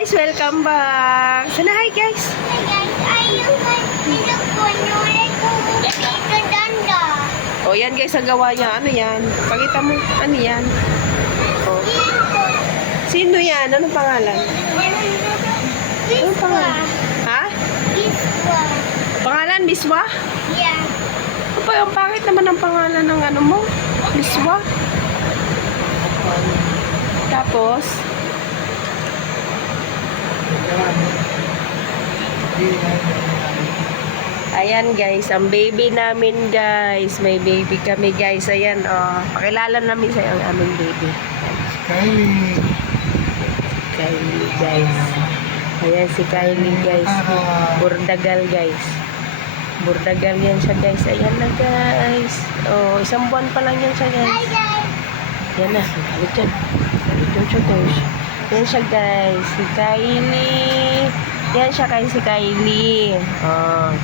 guys, welcome back. Sana hi guys. Hey guys, ayun pinagpunulit ko dito danda. O yan guys, ang gawa niya. Ano yan? Pakita mo. Ano yan? O. Sino yan? Anong pangalan? Anong pangalan? Ha? Biswa. Pangalan Biswa? Yeah. Apa yung pangit naman ang pangalan ng ano mo? Biswa? Tapos, ayan guys, ang baby namin guys. May baby kami guys. Ayan, pakilala namin sa ang aming baby. Kylie guys. Ayan si Kylie guys. Burdagal guys. Burdagal yan siya guys. Ayan na guys. Oh, isang buwan pa lang yan siya Hi guys. guys. Yan na. Galit yan. Galit yan siya guys. Yan siya guys. Si Kylie. Yan siya guys. Si Kylie. Oh.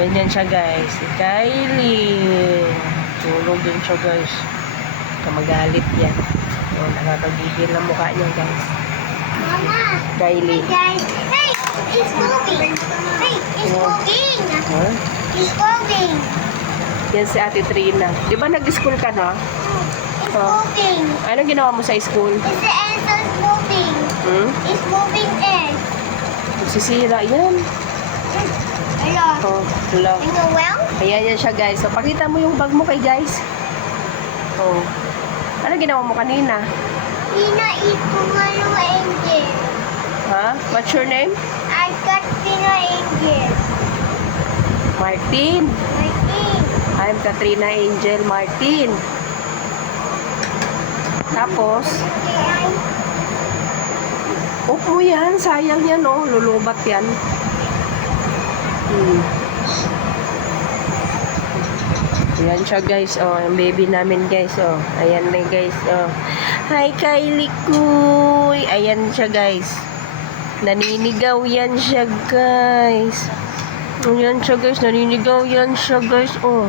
Yan siya guys. Si Kylie. Tulog din siya guys. Kamagalit yan. Oh, nakakagigil ang mukha niya guys. Mama. Kylie. Hey guys. Hey, it's moving. Hey, it's moving. Huh? It's moving. Yan si Ate Trina. Di ba nag-school ka na? It's Oh. moving. Ano ginawa mo sa school? It's the answer's moving. Hmm? It's moving in. Sisira yan. Hello. Oh, hello. In the well? Ayan yan siya guys. So, pakita mo yung bag mo kay guys. Oh. Ano ginawa mo kanina? Pinaid ko nga yung angel. Ha? What's your name? I got Angel. Martin. Martin. I'm Katrina Angel Martin. Tapos, off mo yan. Sayang yan, oh. Lulubat yan. Ayan siya, guys. Oh, yung baby namin, guys. Oh, ayan na, guys. Oh. Hi, Kylie Kuy. Ayan siya, guys. Naninigaw yan siya, guys. Ayan siya, guys. Naninigaw yan siya, guys. Oh,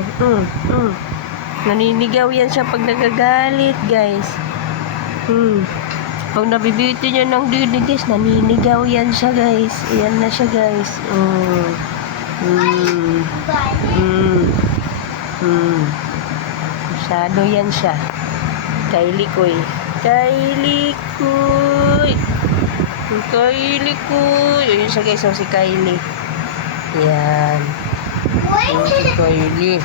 naninigaw yan siya pag nagagalit, guys. Pag nabibiti niya ng didi, guys, naninigaw yan siya, guys. Ayan na siya, guys. Masyado yan siya. Kylie Kuy. Kylie Kuy. Kylie Kuy. Ayun siya, guys. Oh, si Kylie. Yan. Ayun si Kylie.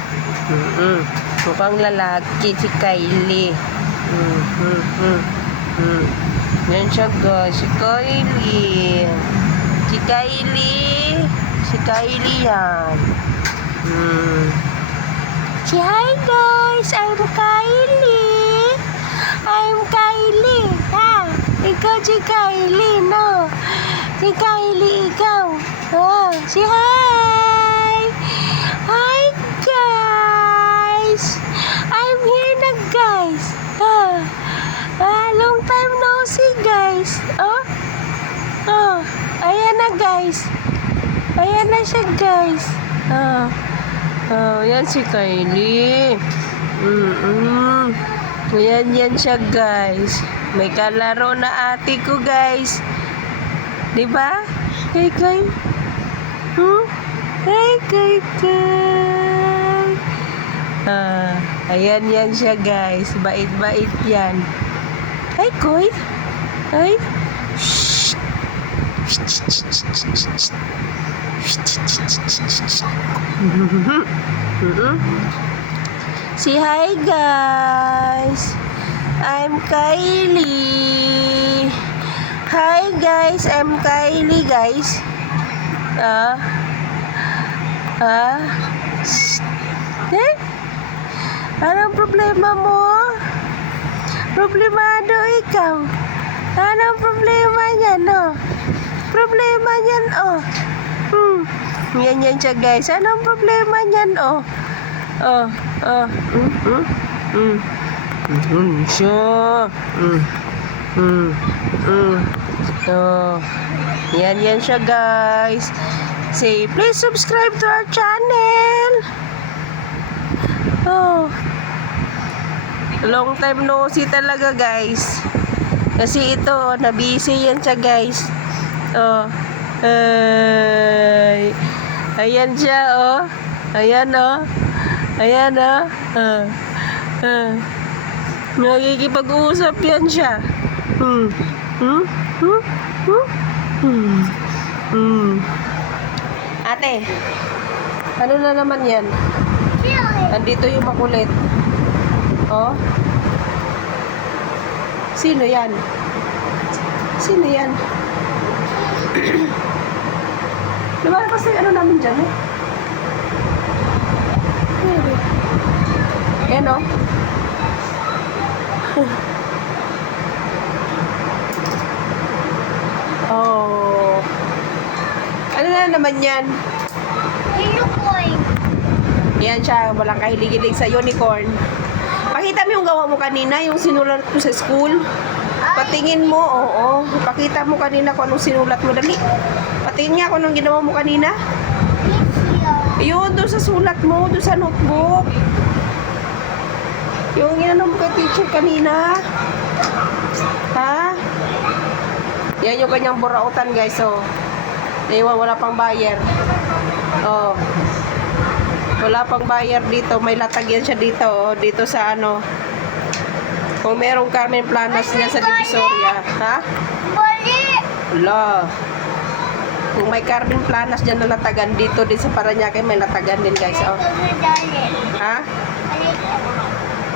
Mukhang lalaki si Kylie. Yan siya, guys. Si Kylie. Si Kylie. Si Kylie yan. Say hi, guys. I'm Kylie. I'm Kylie. Ha? Ikaw si Kylie, no? Si Kylie, ikaw. Oh, say hi. Hi, guys. I'm here na, guys. Long time no see, guys. Oh, ayan na, guys. Ayan na siya, guys. Yan si Kylie. Yan siya, guys. May kalaro na ate ko, guys. Diba? Kay Kay. Kay Kay. Ayan yan siya, guys. Bait-bait yan. Hi, Koy. Hi. Shh. Say hi, guys. I'm Kylie. Hi, guys. I'm Kylie, guys. Anong problema mo? Problemado ikaw. Anong problema niyan, no? Problema niyan, oh. Yan siya, guys. Anong problema niyan, oh? Siya. Yan siya, guys. Say, please subscribe to our channel. Oh. Long time no see talaga, guys. Kasi ito, na-busy yan siya, guys. Oh. Ay. Ayan siya, oh. Ayan, oh. Ayan, oh. Nakikipag-uusap yan siya. Hmm. Hmm? Hmm? Hmm? Hmm. Hmm. Ate, ano na naman yan? Nandito yung makulit. Oh. Sino yan? Sino yan? Diba kasi ano namin dyan eh? Yan o. Oh. Ano na naman yan? Unicorn. Yan siya, walang kahilig-hilig sa unicorn. Pakita mo yung gawa mo kanina, yung sinulat mo sa school. Patingin mo, oo. Pakita mo kanina kung anong sinulat mo. Dali. Patingin nga kung anong ginawa mo kanina. Yun, doon sa sulat mo, doon sa notebook. Yung ginanong mo kay teacher kanina. Ha? Yan yung kanyang burautan, guys. Oh. Wala pang buyer. Oh. Wala pang buyer dito. May latag yan siya dito. Oh. Dito sa ano. Kung merong Carmen Planas niya sa Divisoria. Ha? Mali. Wala. Kung may Carmen Planas dyan na latagan dito din sa Paranaque, may latagan din, guys. Oh. Ha?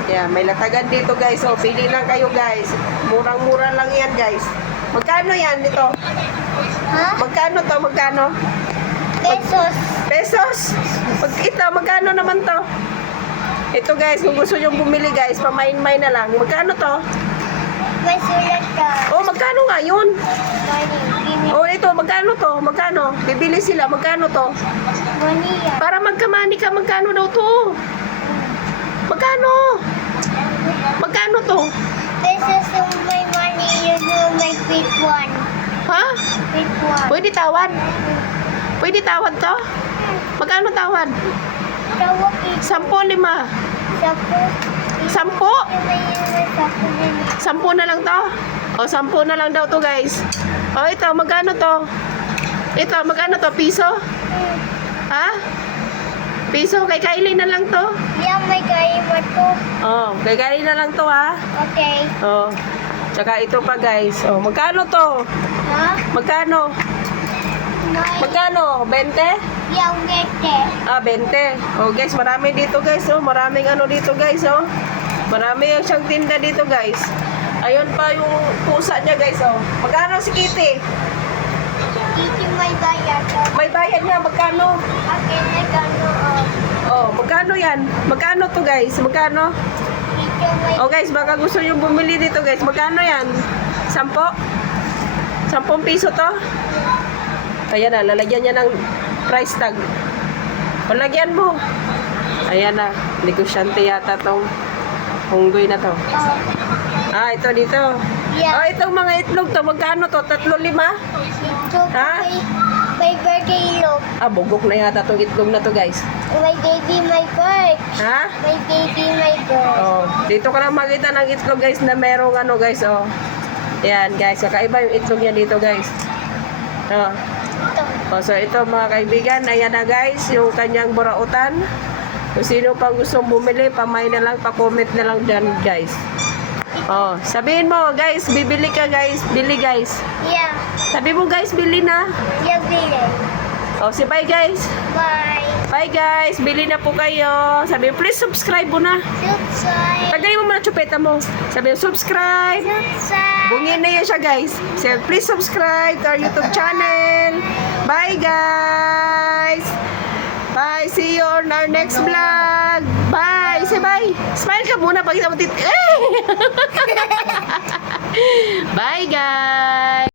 Yeah, may latagan dito, guys. Oh, pili lang kayo, guys. Murang-mura lang yan, guys. Magkano yan dito? Ha? Magkano to? Magkano? Pesos. Pesos? Ito, magkano naman to? Ito, guys, kung gusto nyo bumili, guys, pamain-main na lang. Magkano to? May sulat ka. Oh, magkano nga yun? Money. Oh, ito, magkano to? Magkano? Bibili sila, magkano to? Money yan. Para magkamani ka, magkano daw to? Magkano? Magkano to? Pesos yung may money, yun yung may big one. Ha? Big one. Pwede tawad? Pwede tawad to? Magkano tawad? Tawag ito. 10, 5. Sapo. 10? May sapo din. 10 na lang to? O, 10 na lang daw to, guys. O, ito, magkano to? Ito, magkano to? Piso? Ha? Piso? Kay Kylie na lang to? Yan, may kaima to. Oh, kay Kylie na lang to, ha? Okay. Oh. Tsaka ito pa, guys. Oh, magkano to? Ha? Magkano? May Magkano? 20? yung nete. Ah, 20. Oh, guys, marami dito, guys. Oh, maraming ano dito, guys. Oh. Marami yung siyang tinda dito, guys. Ayun pa yung pusa niya, guys. Oh. Magkano si Kitty? Dito may bayad. May bayad niya. Magkano? Akin na gano'n. Oh, magkano yan? Magkano to, guys? Magkano? Dito may Oh, guys, baka gusto yung bumili dito, guys. Magkano yan? 10? 10 piso to? Ayan na, lalagyan niya ng price tag. Palagyan mo. Ayan na, negosyante yata tong unggoy na to. Ah, ito dito. Yeah. Oh, itong mga itlog to, magkano to? 3-5? Dito Ha? may birthday look. Ah, bugok na yata tong itlog na to, guys. May baby, may bird. Ha? May baby, may bird. Oh, dito ka lang makita ng itlog, guys, na merong ano, guys, oh. Ayan, guys, kakaiba yung itlog niya dito, guys. Oh. Ito. Oh, so ito mga kaibigan, ayan na guys, yung kanyang burautan. Kung sino pang gustong bumili, pamay na lang, pa-comment na lang dyan, guys. Oh, sabihin mo, guys, bibili ka, guys. Bili, guys. Yeah. Sabi mo, guys, bili na. Yeah, bili. Oh, say bye, guys. Bye. Bye, guys. Bili na po kayo. Sabi mo, please subscribe mo na. Subscribe. Tagalin mo muna chupeta mo. Sabi mo, subscribe. Subscribe. Bungin na yan siya, guys. Say, please subscribe to our YouTube channel. Bye, guys. Bye. See you on our next vlog. Bye. Say bye. Smile ka muna pag kita mo tit... Bye, guys.